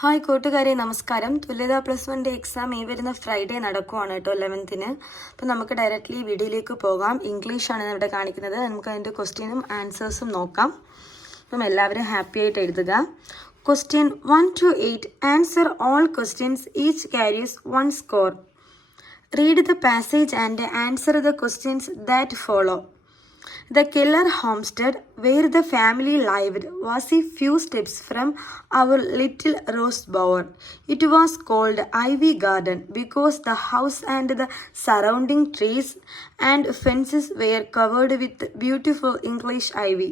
Hi കൂട്ടുകാരെ, നമസ്കാരം. തുല്യത +1 എക്സാം ഈ വരുന്ന ഫ്രൈഡേ നടക്കുവാണ് കേട്ടോ, 11th. അപ്പം നമുക്ക് ഡയറക്റ്റ്ലി വീഡിയോയിലേക്ക് പോകാം. ഇംഗ്ലീഷാണ് ഇവിടെ കാണിക്കുന്നത്. നമുക്ക് അതിൻ്റെ ക്വസ്റ്റ്യനും ആൻസേഴ്സും നോക്കാം. അപ്പം എല്ലാവരും ഹാപ്പി ആയിട്ട് എഴുതുക. Question 1 to 8. Answer all questions. Each carries 1 score. Read the passage and answer the questions that follow. The Keller homestead, where the family lived, was a few steps from our little rose bower. It was called Ivy Garden because the house and the surrounding trees and fences were covered with beautiful English ivy.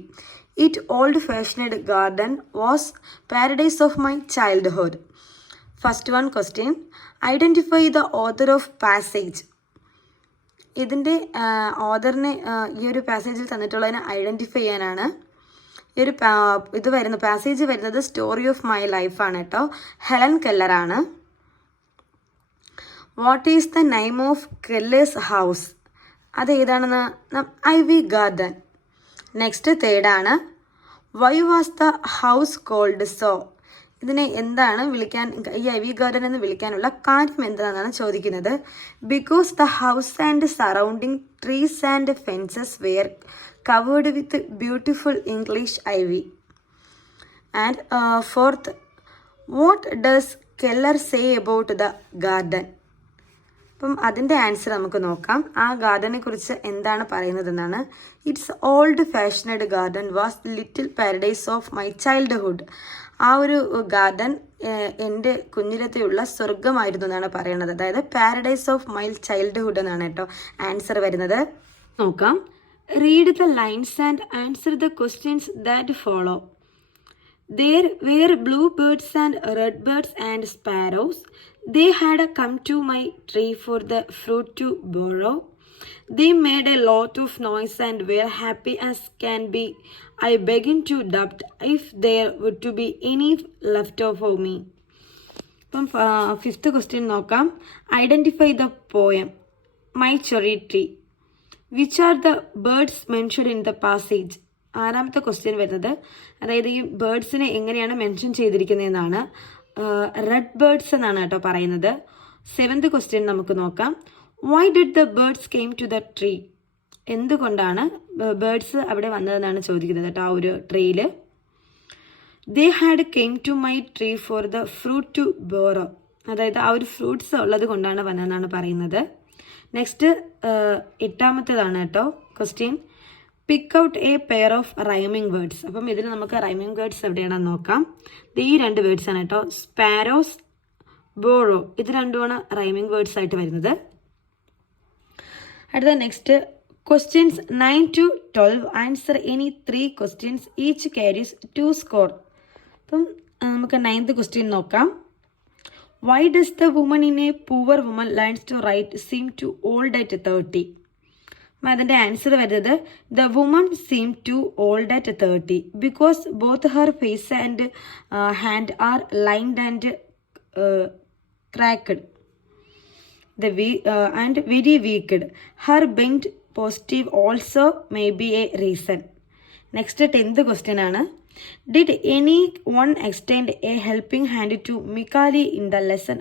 Its old-fashioned garden was paradise of my childhood. First one question. Identify the author of passage. ഇതിൻ്റെ ഓതറിനെ ഈ ഒരു പാസേജിൽ തന്നിട്ടുള്ളതിനെ identify ചെയ്യാനാണ് ഈ ഒരു passage വരുന്നത് story of my ലൈഫാണ് കേട്ടോ. Helen കെല്ലറാണ്. What is the name of Keller's house? അത് ഏതാണെന്ന് ഐവി ഗാർഡൻ. നെക്സ്റ്റ് തേർഡാണ്. Why was the house called so? ഇതിനെ എന്താണ് വിളിക്കാൻ, ഈ ഐവി ഗാർഡൻ എന്ന് വിളിക്കാനുള്ള കാര്യം എന്താണെന്നാണ് ചോദിക്കുന്നത്. Because the house and surrounding trees and fences were covered with beautiful English ivy. And fourth, what does Keller say about the garden? അപ്പം അതിൻ്റെ ആൻസർ നമുക്ക് നോക്കാം. ആ ഗാർഡനെ കുറിച്ച് എന്താണ് പറയുന്നതെന്നാണ്. Its old fashioned garden was little paradise of my childhood. ആ ഒരു ഗാർഡൻ എൻ്റെ കുഞ്ഞിലത്തെയുള്ള സ്വർഗമായിരുന്നു എന്നാണ് പറയുന്നത്. അതായത് പാരഡൈസ് ഓഫ് മൈ ചൈൽഡ്ഹുഡ് എന്നാണ് കേട്ടോ ആൻസർ വരുന്നത്. നോക്കാം. Read the lines and answer the questions that follow. There were bluebirds and redbirds and sparrows. They had come to my tree for the fruit to borrow. They made a lot of noise and were happy as can be. I began to doubt if there would to be any left for me. അപ്പം fifth question നോക്കാം. Identify the poem my cherry tree. Which are the birds mentioned in the passage? ആറാമത്തെ question വരുന്നത്, അതായത് ഈ ബേർഡ്സിനെ എങ്ങനെയാണ് mention ചെയ്തിരിക്കുന്നതെന്നാണ്. Red birds എന്നാണ് കേട്ടോ പറയുന്നത്. സെവൻത് ക്വസ്റ്റ്യൻ നമുക്ക് നോക്കാം. Why did the birds came to the tree? എന്തുകൊണ്ടാണ് ബേർഡ്സ് അവിടെ വന്നതെന്നാണ് ചോദിക്കുന്നത് കേട്ടോ ആ ഒരു ട്രീയിൽ. They had came to my tree for the fruit to borrow. അതായത് ആ ഒരു ഫ്രൂട്ട്സ് ഉള്ളത് കൊണ്ടാണ് വന്നതെന്നാണ് പറയുന്നത്. നെക്സ്റ്റ് എട്ടാമത്തേതാണ് കേട്ടോ question. Pick out A pair of rhyming words. അപ്പം ഇതിൽ നമുക്ക് റൈമിംഗ് വേർഡ്സ് എവിടെയാണെന്ന് നോക്കാം. ഈ രണ്ട് വേർഡ്സ് ആണ് കേട്ടോ, സ്പാരോസ്, ബോറോ. ഇത് രണ്ടുമാണ് റൈമിംഗ് വേർഡ്സ് ആയിട്ട് വരുന്നത്. അടുത്ത next questions 9 to 12. Answer any 3 questions. Each carries 2 score. അപ്പം നമുക്ക് 9th ക്വസ്റ്റ്യൻ നോക്കാം. Why does the woman in a poor woman learns to write seem to old at 30? അതിൻ്റെ ആൻസർ വരുന്നത് the woman seem to old at 30 because both her face and hand are lined and cracked and very wicked. Her bend positive also may be a reason. Next 10th question ആണ്. Did anyone extend a helping hand to Mikali in the lesson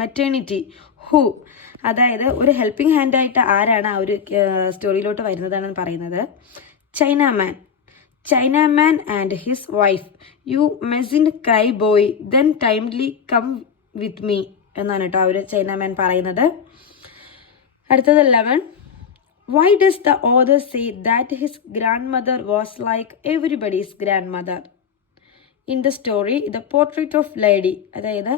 maternity? Who? അതായത് ഒരു helping ഹാൻഡായിട്ട് ആരാണ് ആ ഒരു സ്റ്റോറിയിലോട്ട് വരുന്നതാണെന്ന് പറയുന്നത്. Chinaman and his wife. You missed cry boy then timely come with me എന്നാണ് കേട്ടോ ആ ഒരു ചൈനാമാൻ പറയുന്നത്. അടുത്തത് 11. Why does the author say that his grandmother was like everybody's grandmother in the story the portrait of lady? അതായത്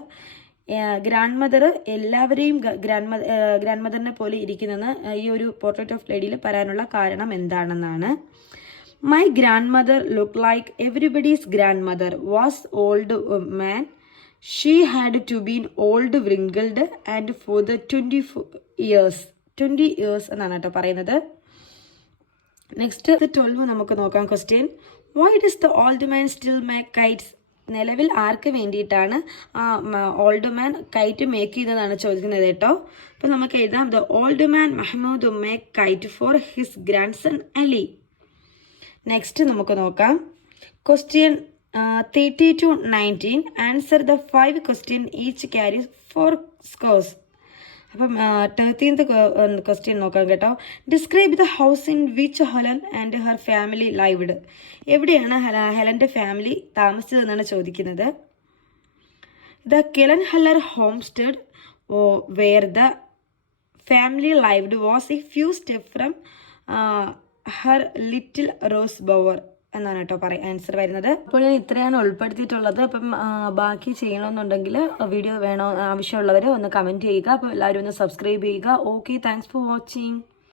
grandmother എല്ലാവരെയും grand മദറിനെ പോലെ ഇരിക്കുന്നെന്ന് ഈ ഒരു പോർട്രേറ്റ് ഓഫ് ലേഡിയിൽ പറയാനുള്ള കാരണം എന്താണെന്നാണ്. My grandmother look like everybody's grandmother was old man. She had to been old wrinkled and for the 20 years എന്നാണ് കേട്ടോ പറയുന്നത്. നെക്സ്റ്റ് 12 നമുക്ക് നോക്കാം question. Why does the old man still make kites? നിലവിൽ ആർക്ക് വേണ്ടിയിട്ടാണ് ആ old man KITE make ചെയ്തതാണ് ചോദിക്കുന്നത് കേട്ടോ. അപ്പോൾ നമുക്ക് എഴുതാം the old man Mahmood make kite for his grandson Ali. Next നമുക്ക് നോക്കാം question 30 to 19. Answer the 5 questions. Each carries 4 scores. അപ്പം 13th ക്വസ്റ്റ്യൻ നോക്കാം കേട്ടോ. Describe the house in which Helen and her family lived. എവിടെയാണ് ഹെലൻ്റെ ഫാമിലി താമസിച്ചതെന്നാണ് ചോദിക്കുന്നത്. The Kellen Heller homestead where the family lived was a few step from her little rose bower എന്നാണ് കേട്ടോ answer വരുന്നത്. അപ്പോൾ ഞാൻ ഇത്രയാണ് ഉൾപ്പെടുത്തിയിട്ടുള്ളത്. അപ്പം ബാക്കി ചെയ്യണമെന്നുണ്ടെങ്കിൽ വീഡിയോ വേണോ ആവശ്യമുള്ളവർ ഒന്ന് കമൻറ്റ് ചെയ്യുക. അപ്പോൾ എല്ലാവരും ഒന്ന് സബ്സ്ക്രൈബ് ചെയ്യുക. Okay, thanks for watching.